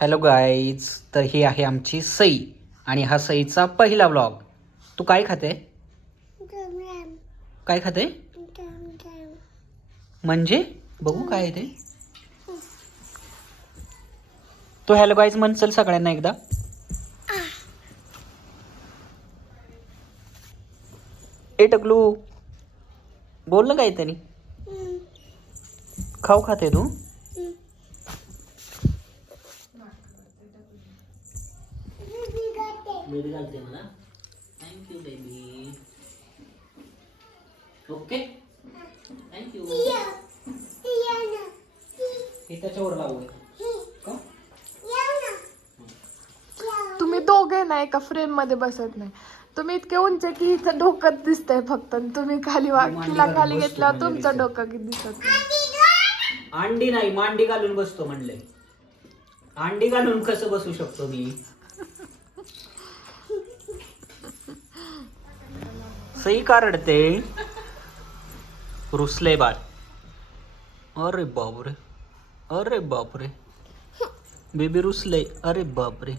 Hello guys, तर ही आहे आमची सई आणि हा सईचा पहिला व्लॉग. तू काय खाते? काय खाते म्हणजे? बघू काय आहे ते. तू हॅलो गाईज म्हण चल सगळ्यांना एकदा. ए टकलू बोल ना काहीतरी. खाऊ खाते तू? बेबी घालते मला. Thank you baby. Okay thank you. हे त्याच्यावर लावू का? तुम्ही दोघे ना एका फ्रेम मध्ये बसत नाही. तुम्ही इतके उंच की इथं डोकं दिसतंय फक्त. तुम्ही खाली तिला खाली घेतल्यावर तुमचं डोकं किती दिसत नाही. अंडी नाही मांडी घालून बसतो म्हणले. अंडी घालून कसं बसू शकतो मी? सई का रडते? रुसले बाळ. अरे बापरे, अरे बापरे, बेबी रुसले. अरे बापरे,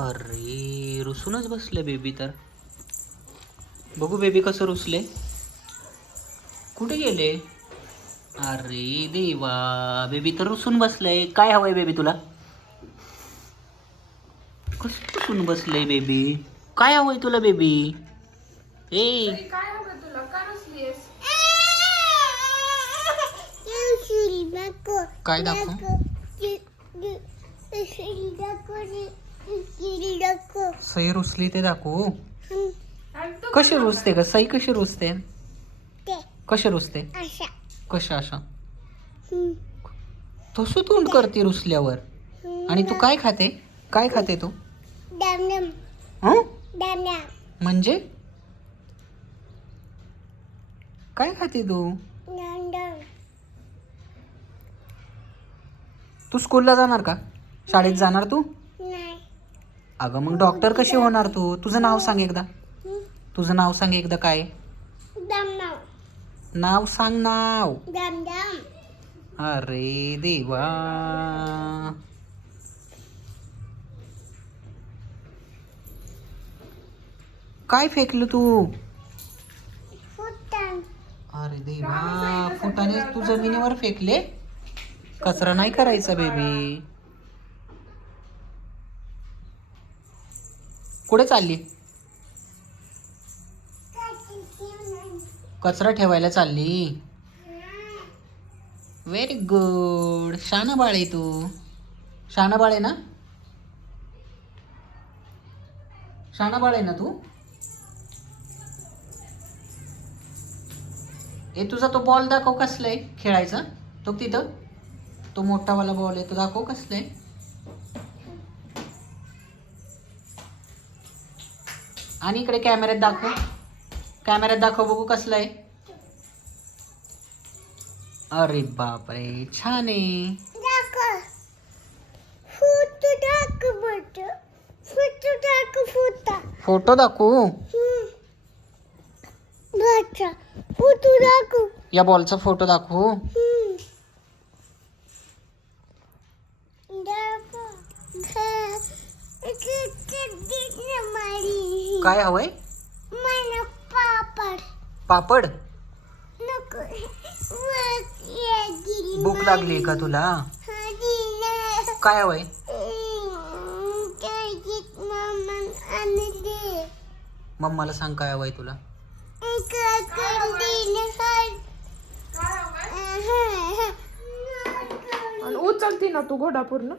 अरे रुसूनच बसले बेबी. तर बघू बेबी कसं रुसले. कुठे गेले? अरे देवा, बेबी तर रुसून बसलंय. काय हवंय बेबी तुला? कसं रुसून बसलंय बेबी? काय हवंय तुला बेबी? ए काय हवं तुला? का रुसलीयस? काय दाखव? सई रुसली ते दाखवू? कशी रुसते का सई? कशी रुसते? कशी रुसते? कशा अशा तसं तोंड करते रुसल्यावर. आणि तू काय खाते? काय खाते तू? हं? म्हणजे काय खाते तू? तू स्कूलला जाणार का? शाळेत जाणार तू? अगं मग डॉक्टर कशी होणार तू? तुझं नाव सांग एकदा. तुझं नाव सांग एकदा. काय नाव सांग? नाव. अरे देवा, काय फेकलं तू? अरे देवा, फुटाने तू जमिनीवर फेकले. कचरा नाही करायचा बेबी. कुठे चालली? कचरा ठेवायला चालली. Very good. शाना बाळ आहे तू. शाना बाळ आहे ना? शाना बाळ आहे ना तू? ए तुझा तो बॉल दाखव कसलाय खेळायचा. तो तिथं तो मोठावाला बॉल आहे तो दाखव कसलाय. आणि इकडे कॅमेऱ्यात दाखव. कॅमेऱ्यात दाखव बघू कसला आहे. अरे बापरे, छान आहे. फोटो दाखवू? या बॉलचा फोटो दाखवू? काय हवंय? पापड. भूक लागली का तुला? काय हवंय? मम्माला सांग काय हवंय तुला. आणि उचलती ना तू घोडा पूर्ण?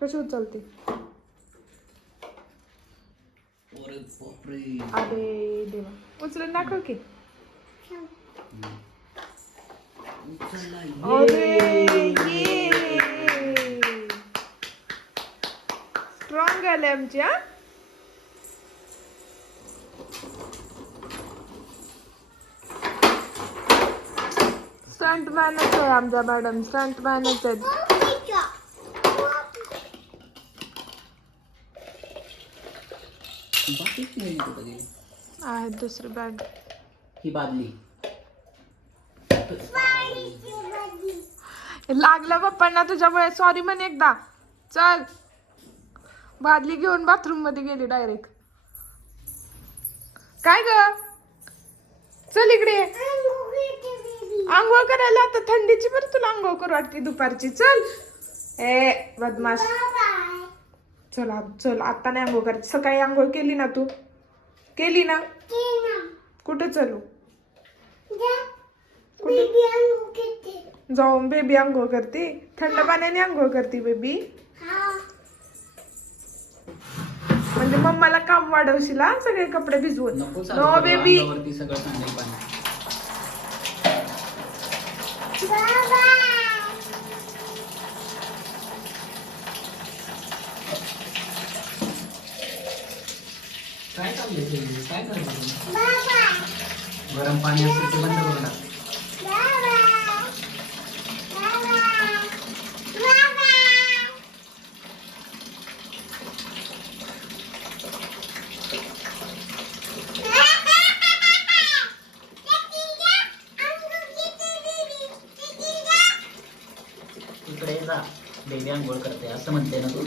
कशी उचलते? अरे देवा, उचलून दाखव की. अरे स्ट्रॉंग आले आमची. हा स्टंट मॅनच आहे आमचा मॅडम. स्टंट मॅनच आहेत. आहे दुसरी बॅग. ही बादली. लागलं पप्पांना तुझ्यामुळे, सॉरी म्हण एकदा. चल, बादली घेऊन बाथरूम मध्ये गेली डायरेक्ट. काय ग, चल इकडे ये. आंघोळ करायला आता थंडीची, बरं तुला आंघोळ करू वाटते दुपारची. चल ए बदमाश, चल चल, आता नाही आंघोळ करायची. सकाळी आंघोळ केली ना तू? केली ना? कुठे चलू? जाऊन बेबी आंघोळ करते, थंड पाण्याने आंघोळ करते बेबी. म्हणजे मम्माला काम वाढवशील हा, सगळे कपडे भिजवून. No baby. सगळं सांगेल पाणी. काय चाललंय, काय करतो? गरम पाणी असेल ते बंद करू टाक. इकडे जा, बेबी आंघोळ करते असं म्हणते ना तू?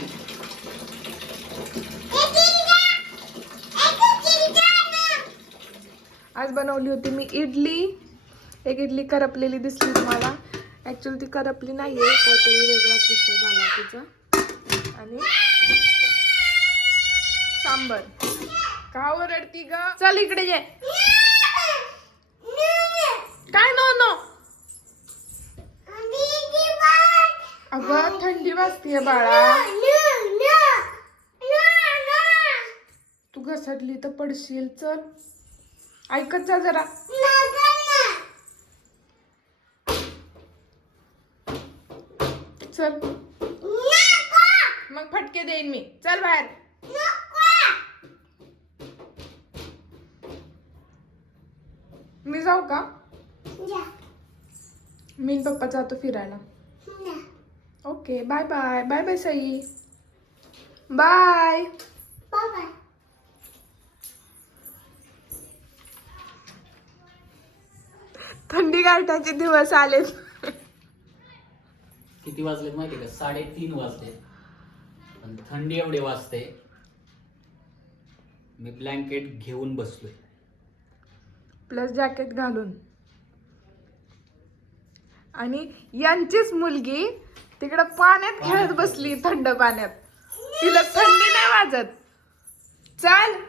आज बनवली होती मी इडली. एक इडली करपलेली दिसली तुम्हाला, ऍक्च्युअली ती करपली नाहीये, काहीतरी वेगळाच विषय झाला तिचा. आणि सांबर. का ओरडती ग? चल इकडे ये. काय नो नो? अगं थंडी वाजतीये बाळा, तू घसरली तर पडशील. चल ऐकत जा जरा. चल मग फटके देईन मी. चल बाहेर. मी जाऊ का? मी आणि पप्पा जातो फिरायला. Okay bye bye. Bye bye Sai. Bye. थंडी गारठ्याचे दिवस आलेत. किती वाजलेत माहिती का? 3:30 वाजले. पण थंडी एवढी वाजते, मी ब्लँकेट घेऊन बसलोय. प्लस जॅकेट घालून. आणि यांचीच मुलगी तिकडं पाण्यात खेळत बसली, थंड पाण्यात. तिला थंडी नाही वाजत. चल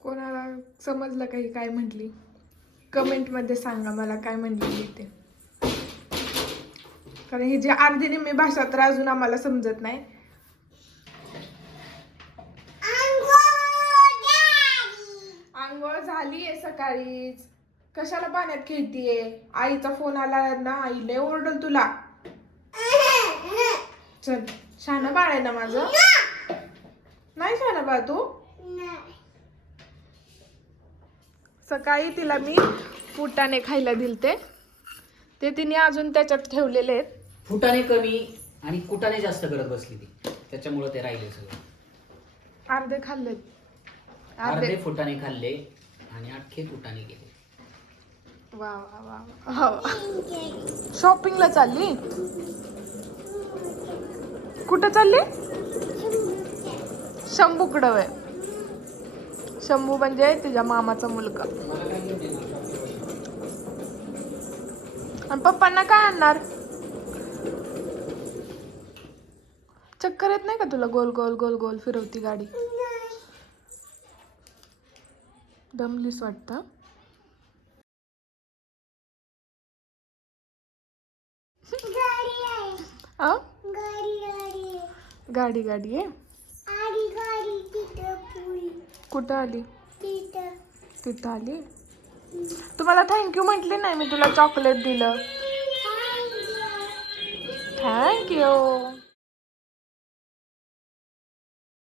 कोणाला समजलं काही काय म्हटली? कमेंट मध्ये सांगा मला काय म्हटली ते, कारण ही जी अर्धी निम्मी भाषा तर अजून आम्हाला समजत नाही. आंघोळ झालीये सकाळीच. कशाला पाण्यात खेळतीये? आईचा फोन आला ना, आईने ओरडल तुला. चल, शहाणा बाळ आहे ना माझं. नाही शहाणा बाळ तू? सकाळी तिला मी फुटाणे खायला दिलते, ते तिने अजून त्याच्यात ठेवलेले आहेत. फुटाणे कमी आणि कुटाणे जास्त करत बसली ती, त्याच्यामुळे ते राहिले सगळं. अर्धे खाल्लेत. अर्धे फुटाणे खाल्ले आणि अख्खे फुटाणे गेले. वा वा वा. शॉपिंगला चालली? कुठं चालली? शंभूकडं वय. शंभू म्हणजे तुझ्या मामाचा मुलगा. आणि पप्पांना काय आणणार? चक्कर येत नाही का तुला? गोल गोल गोल गोल फिरवती गाडी. दमलीस वाटतं. गाडी गाडी आहे. कुठं आली? तिथं आली. तुम्हाला थँक्यू म्हटली नाही मी, तुला चॉकलेट दिलं. थँक्यू.